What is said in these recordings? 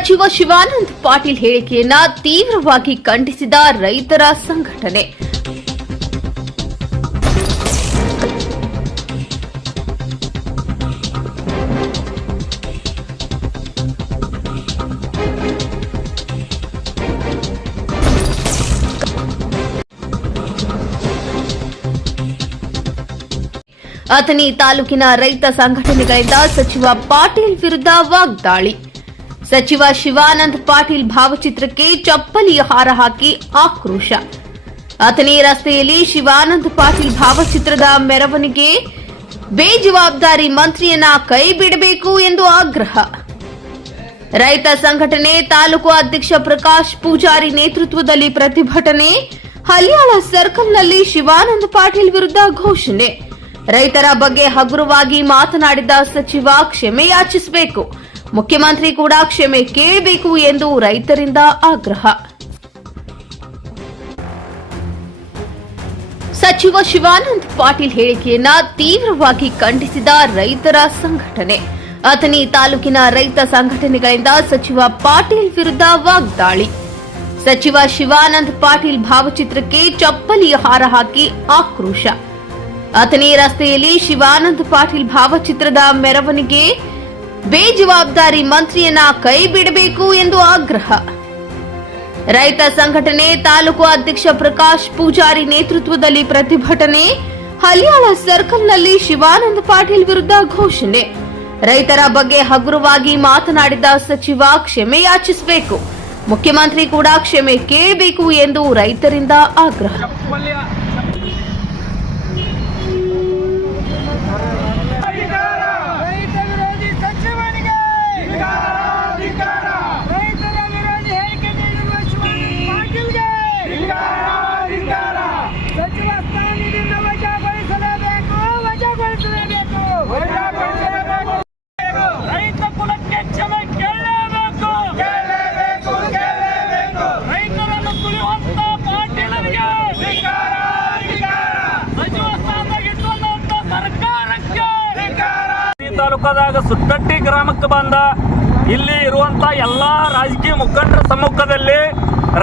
ಸಚಿವ ಶಿವಾನಂದ ಪಾಟೀಲ್ ಹೇಳಿಕೆಯನ್ನ ತೀವ್ರವಾಗಿ ಖಂಡಿಸಿದ ರೈತರ ಸಂಘಟನೆ. ಅಥಣಿ ತಾಲೂಕಿನ ರೈತ ಸಂಘಟನೆಗಳಿಂದ ಸಚಿವ ಪಾಟೀಲ್ ವಿರುದ್ಧ ವಾಗ್ದಾಳಿ. ಸಚಿವ ಶಿವಾನಂದ್ ಪಾಟೀಲ್ ಭಾವಚಿತ್ರಕ್ಕೆ ಚಪ್ಪಲಿ ಹಾರ ಹಾಕಿ ಆಕ್ರೋಶ. ಅಥಣಿ ರಸ್ತೆಯಲ್ಲಿ ಶಿವಾನಂದ್ ಪಾಟೀಲ್ ಭಾವಚಿತ್ರದ ಮೆರವಣಿಗೆ, ಬೇಜವಾಬ್ದಾರಿ ಮಂತ್ರಿಯನ್ನ ಕೈ ಬಿಡಬೇಕು ಎಂದು ಆಗ್ರಹ. ರೈತ ಸಂಘಟನೆ ತಾಲೂಕು ಅಧ್ಯಕ್ಷ ಪ್ರಕಾಶ್ ಪೂಜಾರಿ ನೇತೃತ್ವದಲ್ಲಿ ಪ್ರತಿಭಟನೆ, ಹಲ್ಯಾಳ ಸರ್ಕಲ್ನಲ್ಲಿ ಶಿವಾನಂದ ಪಾಟೀಲ್ ವಿರುದ್ಧ ಘೋಷಣೆ. ರೈತರ ಬಗ್ಗೆ ಹಗುರವಾಗಿ ಮಾತನಾಡಿದ ಸಚಿವ ಕ್ಷಮೆ ಯಾಚಿಸಬೇಕು ಮುಖ್ಯಮಂತ್ರಿ ಕೂಡ ಕ್ಷಮೆ ಕೇಳಬೇಕು ಎಂದು ರೈತರಿಂದ ಆಗ್ರಹ. ಸಚಿವ ಶಿವಾನಂದ್ ಪಾಟೀಲ್ ಹೇಳಿಕೆಯನ್ನ ತೀವ್ರವಾಗಿ ಖಂಡಿಸಿದ ರೈತರ ಸಂಘಟನೆ. ಅಥಣಿ ತಾಲೂಕಿನ ರೈತ ಸಂಘಟನೆಗಳಿಂದ ಸಚಿವ ಪಾಟೀಲ್ ವಿರುದ್ಧ ವಾಗ್ದಾಳಿ. ಸಚಿವ ಶಿವಾನಂದ್ ಪಾಟೀಲ್ ಭಾವಚಿತ್ರಕ್ಕೆ ಚಪ್ಪಲಿ ಹಾರ ಹಾಕಿ ಆಕ್ರೋಶ. ಅಥಣಿ ರಸ್ತೆಯಲ್ಲಿ ಶಿವಾನಂದ್ ಪಾಟೀಲ್ ಭಾವಚಿತ್ರದ ಮೆರವಣಿಗೆ ಬೇಜವಾಬ್ದಾರಿ ಮಂತ್ರಿಯನ್ನ ಕೈ ಬಿಡಬೇಕು ಎಂದು ಆಗ್ರಹ. ರೈತ ಸಂಘಟನೆ ತಾಲೂಕು ಅಧ್ಯಕ್ಷ ಪ್ರಕಾಶ್ ಪೂಜಾರಿ ನೇತೃತ್ವದಲ್ಲಿ ಪ್ರತಿಭಟನೆ, ಹಲಿಯಾಳ ಸರ್ಕಲ್ನಲ್ಲಿ ಶಿವಾನಂದ ಪಾಟೀಲ್ ವಿರುದ್ಧ ಘೋಷಣೆ. ರೈತರ ಬಗ್ಗೆ ಹಗುರವಾಗಿ ಮಾತನಾಡಿದ ಸಚಿವ, ಕ್ಷಮೆ ಯಾಚಿಸಬೇಕು. ಮುಖ್ಯಮಂತ್ರಿ ಕೂಡ ಕ್ಷಮೆ ಕೇಳಬೇಕು ಎಂದು ರೈತರಿಂದ ಆಗ್ರಹ ರೈತ ವಿರೋಧಿ ಸಚಿವನಿಗೆ ರೈತರ ವಿರೋಧಿ ಹೇಳಿಕೆ ನೀಡಿರುವ ಶಿವಾನಂದ ಪಾಟೀಲ್ಗೆ ಸಚಿವ ಸ್ಥಾನದಿಂದ ವಜಾಗೊಳಿಸಲೇಬೇಕು ವಜಾಗೊಳಿಸಲೇಬೇಕು ರೈತ ಕುಲಕ್ಕೆ ಕ್ಷಮೆ ಕೇಳಲೇಬೇಕು ರೈತರನ್ನು ತುಳಿಯುವಂತ ಪಾಟೀಲರಿಗೆ ಸಚಿವ ಸ್ಥಾನದಾಗ ಇಟ್ಟುಕೊಂಡಂತ ಸರ್ಕಾರಕ್ಕೆ ಈ ತಾಲೂಕದಾಗ ಸುಟ್ಟಟ್ಟಿ ಗ್ರಾಮಕ್ಕೆ ಬಂದ ಇಲ್ಲಿ ಇರುವಂತ ಎಲ್ಲಾ ರಾಜಕೀಯ ಮುಖಂಡರ ಸಮ್ಮುಖದಲ್ಲಿ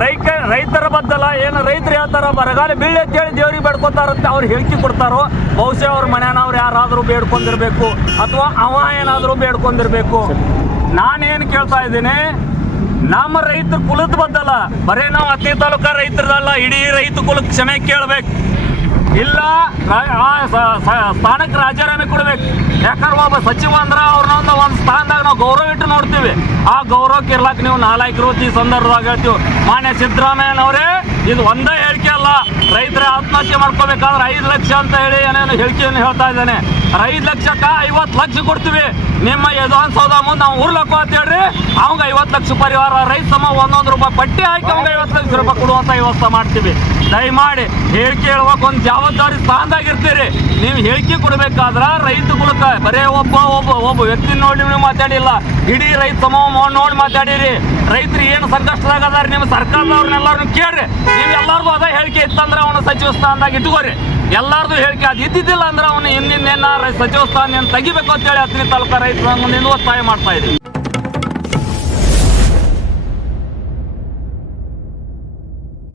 ರೈತ ರೈತರ ಬದ್ದಲ, ಏನು ರೈತರು ಹೇಳ್ತಾರ ಬರಗಾಲ ಅಂತ ಹೇಳಿ ದೇವ್ರಿಗೆ ಬೇಡ್ಕೊತಾರಂತ ಅವ್ರು ಹೇಳಿಕೆ ಕೊಡ್ತಾರೋ, ಬಹುಶಃ ಅವ್ರ ಮನೆಯವ್ರು ಯಾರಾದರೂ ಬೇಡ್ಕೊಂಡಿರ್ಬೇಕು ಅಥವಾ ಅವ ಏನಾದರೂ ಬೇಡ್ಕೊಂಡಿರ್ಬೇಕು. ನಾನೇನು ಕೇಳ್ತಾ ಇದ್ದೀನಿ, ನಮ್ಮ ರೈತರ ಕುಲದ ಬದ್ದಲ್ಲ ಬರೇ ನಾವು ಅತಿ ತಾಲೂಕ ರೈತರದಲ್ಲ, ಇಡೀ ರೈತ ಕುಲಕ್ಕೆ ಕ್ಷಮೆ ಕೇಳ್ಬೇಕು. ಇಲ್ಲ ಆ ಸ್ಥಾನಕ್ಕೆ ರಾಜೀನಾಮೆ ಕೊಡ್ಬೇಕು. ಯಾಕಂದ್ರೆ ಒಬ್ಬ ಸಚಿವ ಅಂದ್ರೆ ಅವ್ರನ್ನೊಂದು ಒಂದು ಸ್ಥಾನದಾಗ ನಾವು ಗೌರವ ಇಟ್ಟು ನೋಡ್ತೀವಿ. ಆ ಗೌರವಕ್ಕೆ ಇರ್ಲಾಕ್ ನೀವು ನಾಲ್ಕು ಈ ಸಂದರ್ಭದಾಗ ಹೇಳ್ತೀವಿ. ಮಾನ್ಯ ಸಿದ್ದರಾಮಯ್ಯನವರೇ, ಇದು ಒಂದೇ ಹೇಳಿಕೆ ಅಲ್ಲ. ರೈತರ ಆತ್ಮಹತ್ಯೆ ಮಾಡ್ಕೋಬೇಕಾದ್ರೆ ಐದು ಲಕ್ಷ ಅಂತ ಹೇಳಿ ಏನೇನು ಹೇಳಿಕೆಯನ್ನು ಹೇಳ್ತಾ ಇದ್ದಾನೆ. ಐದು ಲಕ್ಷಕ್ಕ ಐವತ್ತು ಲಕ್ಷ ಕೊಡ್ತೀವಿ. ನಿಮ್ಮ ವಿಧಾನಸೌಧ ಮುಂದೆ ನಾವು ಊರ್ಲಕ್ಕ ಅಂತ ಹೇಳ್ರಿ. ಅವಂಗ ಐವತ್ತು ಲಕ್ಷ ಪರಿವಾರ, ರೈತ ಸಮ ಒಂದೊಂದು ರೂಪಾಯಿ ಪಟ್ಟಿ ಹಾಕಿ ಅವಂಗ ಐವತ್ತು ಲಕ್ಷ ರೂಪಾಯಿ ಕೊಡುವಂತ ವ್ಯವಸ್ಥೆ ಮಾಡ್ತೀವಿ. ದಯಮಾಡಿ ಹೇಳಿಕೆ ಹೇಳುವಾಗ ಒಂದು ಜವಾಬ್ದಾರಿ ಸ್ಥಾನದಾಗಿರ್ತೀರಿ ನೀವು ಹೇಳಿಕೆ ಕೊಡಬೇಕಾದ್ರೆ ರೈತ ಕುಲಕ ಬರೇ ಒಬ್ಬ ಒಬ್ಬ ಒಬ್ಬ ವ್ಯಕ್ತಿ ನೋಡಿ ನೀವು ಮಾತಾಡಿಲ್ಲ. ಇಡೀ ರೈತ ಸಮ ನೋಡಿ ಮಾತಾಡಿರಿ. ರೈತರು ಏನು ಸಂಕಷ್ಟದಾಗ ಅದಾರ ನಿಮ್ಮ ಸರ್ಕಾರದವ್ರನ್ನೆಲ್ಲರನ್ನು ಕೇಳ್ರಿ. ನೀವು ಎಲ್ಲರಿಗೂ ಅದ ಹೇಳಿಕೆ ಇತ್ತಂದ್ರೆ ಅವನ ಸಚಿವ ಸ್ಥಾನದಾಗ ಇಟ್ಕೋರಿ. ಎಲ್ಲಾರ್ದು ಹೇಳಿಕೆ ಅದು ಇದ್ದಿದ್ದಿಲ್ಲ ಅಂದ್ರೆ ಅವನು ಹಿಂದಿನ ಸಚಿವ ಸ್ಥಾನ ತೆಗಿಬೇಕು ಅಂತ ಹೇಳಿ ಹತ್ತನೇ ತಾಲೂಕು ರೈತ ಸಂಘದಿಂದ ಒತ್ತಾಯ ಮಾಡ್ತಾ ಇದ್ದೀವಿ